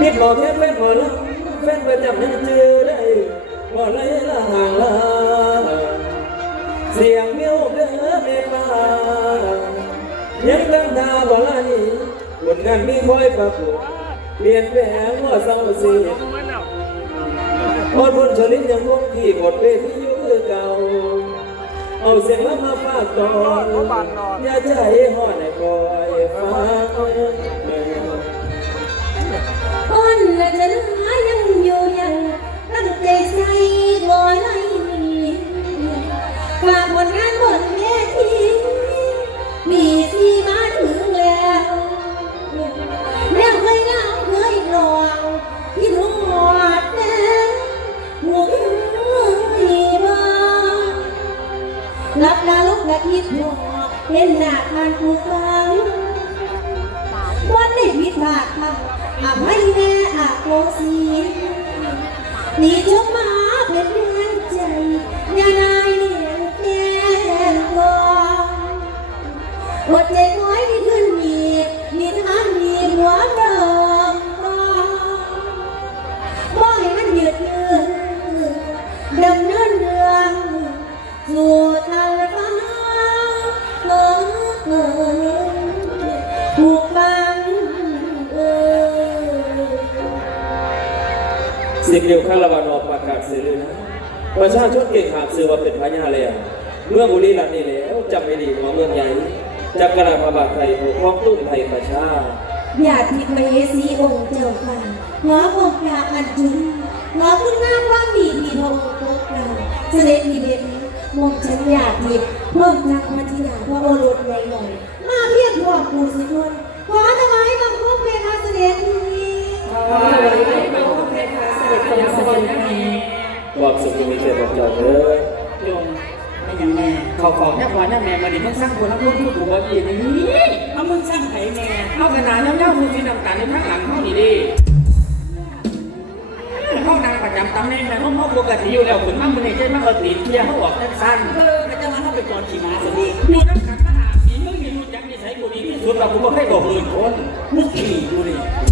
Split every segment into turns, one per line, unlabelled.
มิดหมอแค่แฟนหมอลำแฟนประจำยังเจอได้บ่ไรละห่างลาเสียงมิ้วเด้อเมตตายังตั้งตาบ่ลานี่ผลงานมีคอยปรับปรุงเปลี่ยนแปลงว่าเศร้าเสียพอดพนชลินยังคงที่บทเวทีอยู่คือเก่าเอาเสียงแล้วมาฝากก่อนอย่าใจหอใรั
บนาลูกและคิดหอดเห็นหน้าทานผู้ฟังวันนี้พิพากค่ะอาภัยแน่อาโกสีนี่จงมาเป็นเพื่อนใจยานา
สิบเดียวข้างระบานออกประกาศสื่อนะประชาชนเก่งหาบสื่อว่าเป็นพญาเลยเมื่อบุรีรัมย์นี่แล้วจำไม่ดีของเมืองใหญ่จักรราพบาทไทยปกครองตุ้มไทยประชา
อย่าทิดไปสีองค์เจ้าค่ะขอองค์พระอันจุนขอคุณงามความดีที่พระองค์โปรดเกล้าเสด็จมีเดชนี้มองฉันอยากหยิบเพิ่มจักมาที่หนาพระโอรสใหญ่หน่อยมาเพียรพวกปูสิทนขอถวายบังคมเพคะเสด็จ นี้
ความสุขมีเกิดกับเจ้าเด้อ
โยมไม่ยังแม่เขาของแม่พ่อแม่แม่มาดิมึงสร้างคนทั้งลูกพูดถูกบ่ดีนี่เอามึงสร้างไผ่แม่เอาขนาดเย้าๆมึงที่น้ำตาลในข้างหลังเขานี่ดิเขานางประจำตำแหน่งนะเขาเขาปกติอยู่แล้วคุณมั่งมึงเห็นใจมั่งเอาตีนเที่ยเขาออกสั้นเออจะมาเข้าไปจอดขี่ม้าสิอยู่น้ำกันมหารสีมึงมีรู้จักนิสัยกูดีที่สุดเรากูไม่เคยบอกหมื่นคนมึงขี่กูนี่บอ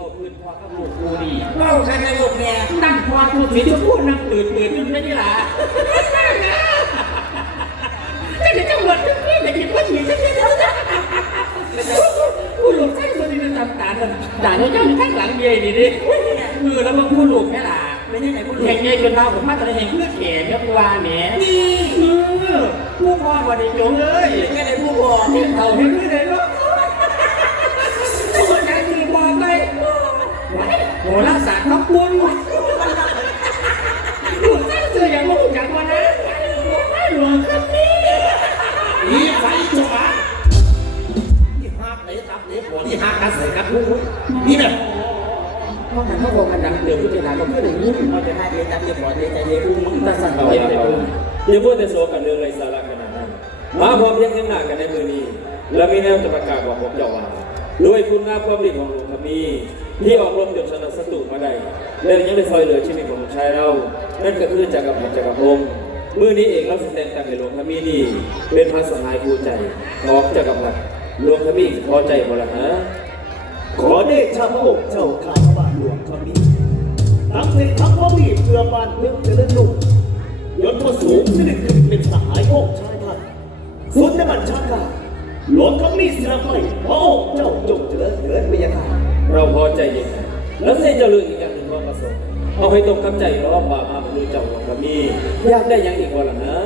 มือกูจะบอกพื้นพอกับลูกกูดี
เล่าใครในหมดแม่
นั่งพอพูดสีชมพูนั่งตื่นตื่นจนไม่ได้ละจะได้จังหวัดทุกที่แต่คิดว่าหนีจะได้กูหลุดใช่ตัวนี้มันตำตาด่าเจ้าอยู่ข้างหลังเย่นี่ดิมือแล้วมันพูดหลุดแม่ล่ะ
ไม่ใช่ไหนพูด
เห็นเย่จนเราผมมาตอนเห็นเพื่อแก่เพื่อวาเนี่ยผู้พ่อวันนี้จงเอ้ย
ไม่ใช่ไหนพูดบอก
ที่เขาเห็นไม่ได้หรอกคนใจ รักษาครอบครัวหลวงท่านเจออย่างลูกจากวันนั้นหลวงครับนี่
นี่ไฟจมาที่หักไหนตับไหนหัวที่หักกันใส่กันพูดนี่เนี่ย
พ่อมันพ่อบอกกันดังเดือดขึ้นไปหาก็เพื่อนอย่างนี้
มมันจะให้เรียนตับเรียนหัวเรียนใจเรียนพูดมึงตัดสั่ง
เอา
ไป
อย่า
เลย
เอาอย่าพูดแต่โซกันเรื่องไรสาระขนาดนั้นมาพร้อมเพียงข้างหน้ากันในมือนี้ และมีแนวจะประกาศบอกผมเจ้าว่าด้วยคุณงามความดีของหลวงพระมี ที่ออกรบจนชนะศัตรูมาได้และยังได้ซอยเหลือชีวิตของชายเรา นั่นก็คือจักรพรรดิจักรพงศ์มือนี้เองเราแสดงตั้งให้หลวงพระมีนี่เป็นพระสหายคู่ใจของจักรพรรดิหลวงพระมีพอใจบ่ละฮะ
ขอเดชะพระองค์เจ้าข้าพระบาทหลวงคำนี้ตั้งเป็นทัพพระมีเพื่อบ้านเมืองเจริญรุ่งยศพระสูงสด็จขึ้นเป็นสหายองชายท่านสุดในบัญชาการหลวงคำนี้สิรับไปพระองค์เจ้าจงเจริญเถิดพระยาค่ะ
เราพอใจอยังไงแล้วเส้นเจ้าเรื่องอีกอย่างหนึ่งว่าประสงค์เอาให้ตรงกับใจรอบบ่ามาบรรลุเจ้าหลวงพระมีอยากได้หยังอีกบ่ละฮะ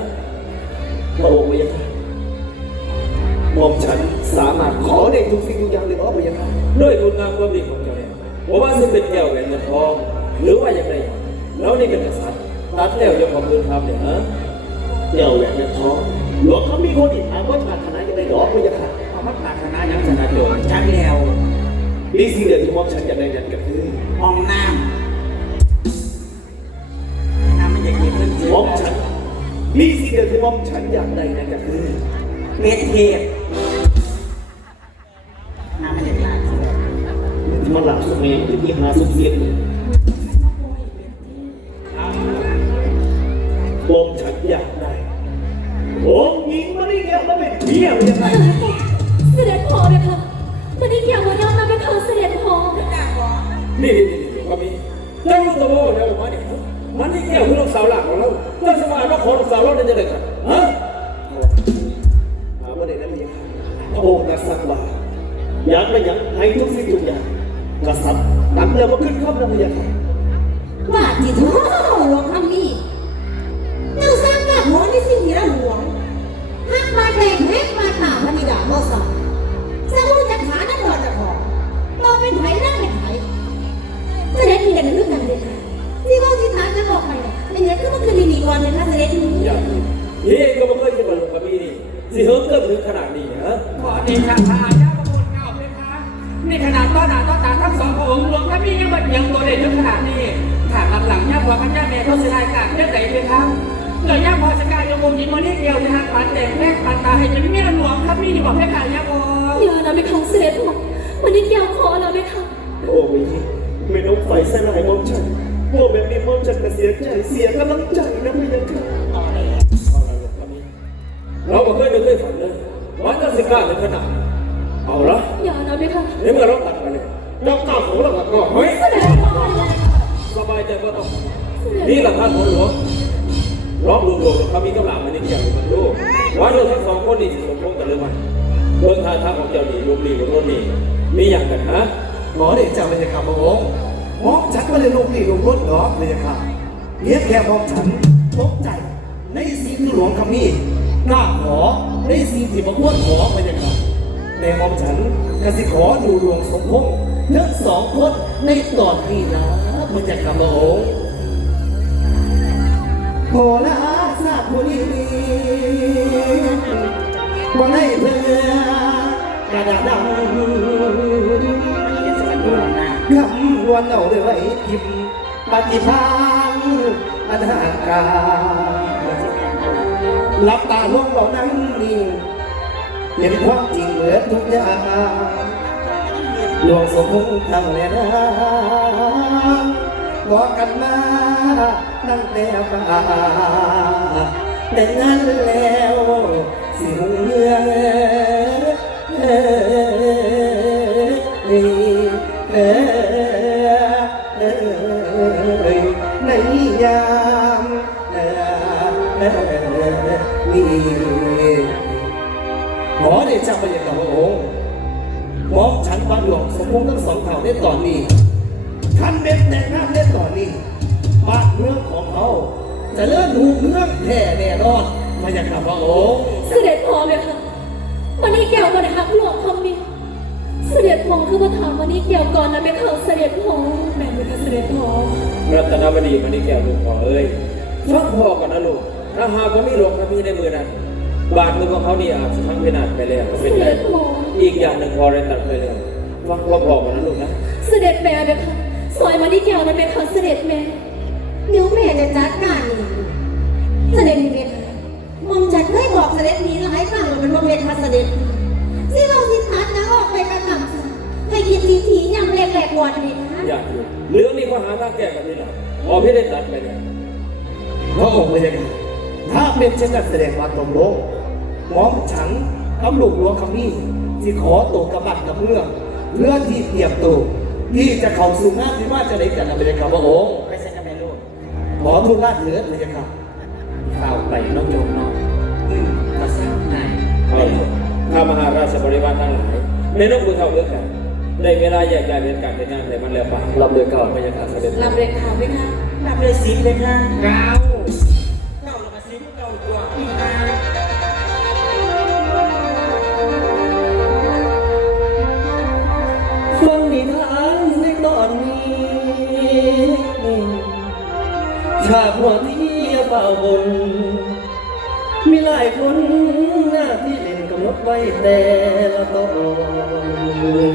พระองค์พระยาค่ะหม่อมฉันสามารถขอได้ทุกสิ่งทุกอย่างเลยอ๋อพระยาค่ะ
ด้วยคุณงามความดีของเจ้าเนี่ยผมว่าจะเป็นแก้วแหวนเงินทองหรือว่าอย่างไรแล้วนี่เป็นกษัตริย์ตัดแล้วยกของคืนทำเนี่ยฮะ
เจ้าแหวนเงินทองหลวงคำนี้คนอีกถามว่าชาติไหนจะได้หรอพระยาค่ะ
เอามาปรารถนาอย่างชนะโจร
ชันแล้ว
นี่สิ่งเดียวที่หม่อมฉันอยากได้นั่นก็คือ
ห้องน้ำน้ำมันจะกินเรื่องเสีย
หม่อมฉันนี่สิ่งเดียวที่หม่อมฉันอยากได้นั่นก็คือ
เม็ดเทพน้ำมันจะลาดเสีย
มันหลับสุดเมย์ที่หาสุดเสียน
ตัวโว้แล้วมาเนี่มันนี่แก้วคือลูกสาวหลักของเราเจ้าสมานว่าขอลูกสาวเราได้จะได้กันฮะ
ถามว่าเด็กนั้นมีพระองค์กษัตริย์ว่าอยากไม่อยากให้ทุกสิ่งทุกอย่างกษัตริย์ตักเรียนมาขึ้นข้อมน้ำพยาค่ะ
ว่าจิตโอ้ลวงคำนี้ เลยย่า
พ
อสกายยมงยินวันนี้เกี่ยวจะหักปันแต่งแม่ปันตาให้เป็นเมียหลวงครับนี่ดีกว่าเพคะย่าพอ
อย่านะไปของเสด็จพ่อวันนี้แก้วขอแล้วไหมคะ
โอ้ไม่ยิ่งไม่นกไฟสลายมอมฉันพวกแบบนี้มอมฉันก็เสียใจเสียกำลังใจนะพยาค่ะ
เราไม่เคยไม่เคยฝันเลยว่าจะสิกล้าถึงขนาดเอาละ
อย่านะไปค่ะ
ในเมื่อเราตัดไปเลยเราก้าวของเราก็เฮ้ย
เสด็จพ่อ
สบายใจก็ต้องนี่แหละท่านหลวง ร้องรวมรวมเขามีกำลังมันนี่เกี่ยวมันดูว่าเราทั้งสองคนนี่สมพงษ์กันหรือไม่เบื้องท่าทางของเจ้าหนี่ลุกลี้ลุกลนนี่มีอย่างกันฮะ
หมอเด็กจำไม่ใช่คำพระองค์มองฉันก็เลยลงนี่ลงรถหรอกเลยครับเพียงแค่มองฉันตกใจในสิ่งที่หลวงคำนี้กล้าขอในสิ่งที่พระควรขอไปเลยครับแต่มองฉันก็สิขอดูหลวงสมพงษ์ทั้งสองคนในตอนนี้นะพระเจ้าค่ะพระองค์ โหราศาสตร์ผู้นี้บ่ให้เพื่อกระดาษดำคำวันเอาไว้ทิมปฏิภาณอันห่างกาลับตาลงเรานั่งนิ่งเห็นความจริงเหมือนทุกอย่างหลวงสมพงษ์ทั้งและนา บอกกันมาตั้งแต่ฟ้าแต่งั้นแล้วสิหงเมืองเอในยามเอ่อนี้ขอได้จำไปย่างกับพระองค์มอฉันบันหลวงสมพงษ์ทั้งสองเผ่าได้ตอนนี้ ท่านเม็ดแดงน้ำได้ตอนนี้บ้านเมืองของเขาจะเลื่อนหูเมืองแท้แน่นอนพระยาค่ะพระองค์
เสด็จพ่อไหมคะวันนี้แก้วมาหักหลวงคำนี้เสด็จพ่อคือมาถามวันนี้แก้วก่อนนะไปค่ะเสด็จพ่อแม่ไปค่ะเสด็จพ่อ
รัตนบดีมันนี่แก้วลูกพ่อเอ้ยฟังพ่อก่อนนะลูกถ้าหากว่ามีหลวงพระมีในมือนั้นบาดมือของเขานี่อาจจะทั้งพินาศไปแล้ว
เส
เป็นไง
ด็จพ่อ
อีกอย่างหนึ่งพอได้ตัดไปแล้วฟังพ่อพ่อก่อนนะลูกนะ
เสด็จแม่ไปค่ะ ซอยวันนี้แก้วนะไปค่ะเสด็จแม่
เดี๋ยวแม่จะจัดการเองเสด็จมีเวทมองฉันเคยบอกเสด็จนี้หลายครั้งแล้วเป็นว่าเวทมาเสด็จสิเราสิทัดนะออกไปกระทำให้กินทีทีอย่างแหลกๆวันนี้นะ
อยากอยู่เรื่องนี้ก็หาทางแก้กันนี่แหละพอพี่ได้ตัดไปเนี่ย
พระองค์พระยาค่ะถ้าเป็นเช่นนั้นแสดงว่าตรงโลกหมอมฉันกำลูกหลวงคำนี้ที่ขอตัวกระบัดกับเมืองเพื่อที่เตรียมตัว ที่จะเข้าสู่งานที่ว่าจะได้กันนะพระยาค่ะพระองค์
ไปใส่กันไปลูก
ขอทุกราชเถิดพระยาค่ะ
ข้าวไปน้องโยมน้องอืมภาษาไหน
เอาข้ามหาราชบริวารทั้งหลายในนกมือเท่าเลือกกันได้เวลาแยกย้ายเรียนการเป็นงานแต่มันแล้วปะรับโดยก่อนพยากาศเสด็จ
รับเลยค่ะไหมคะรับเลยสิบเลยค่ะ
เก้าเก้าเรา
คนหน้าที่เล่นกำหนดไว้แต่ละตอน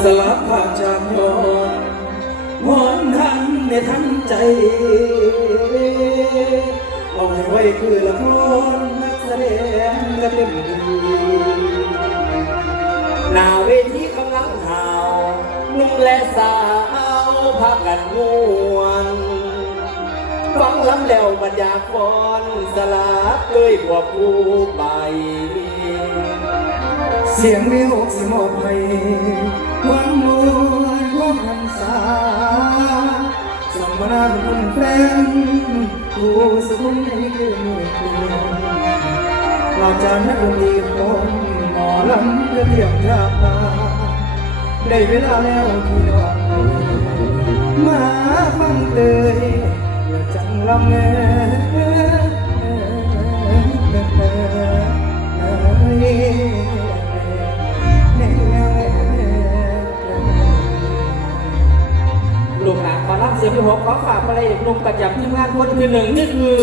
สลับภาคจากยอดมอนทันในทันใจเอาให้ไว้คือละครนักแสดงก็เต็มทีหน้าเวทีกำลังห่าวนุ่มและสาวพากันม่วน ฟังลำแล้วบรรยากฟอนสลับเลยพวกผู้ไป
เสียงวิวสิมอบให้ความมวลความหันษาสมานานคนแฟนผู้สุขในคืนคืนเราจะนักดนตรีคนหมอลำก็เทียบทาได้เวลาแล้วที่น้องมาฟังเลย ละเม
ลูกหลานขอรับเสียงพี่หกขอฝากอะไรเด็กนุ่มประจำทีมงานคนคือหนึ่งนี่
คือ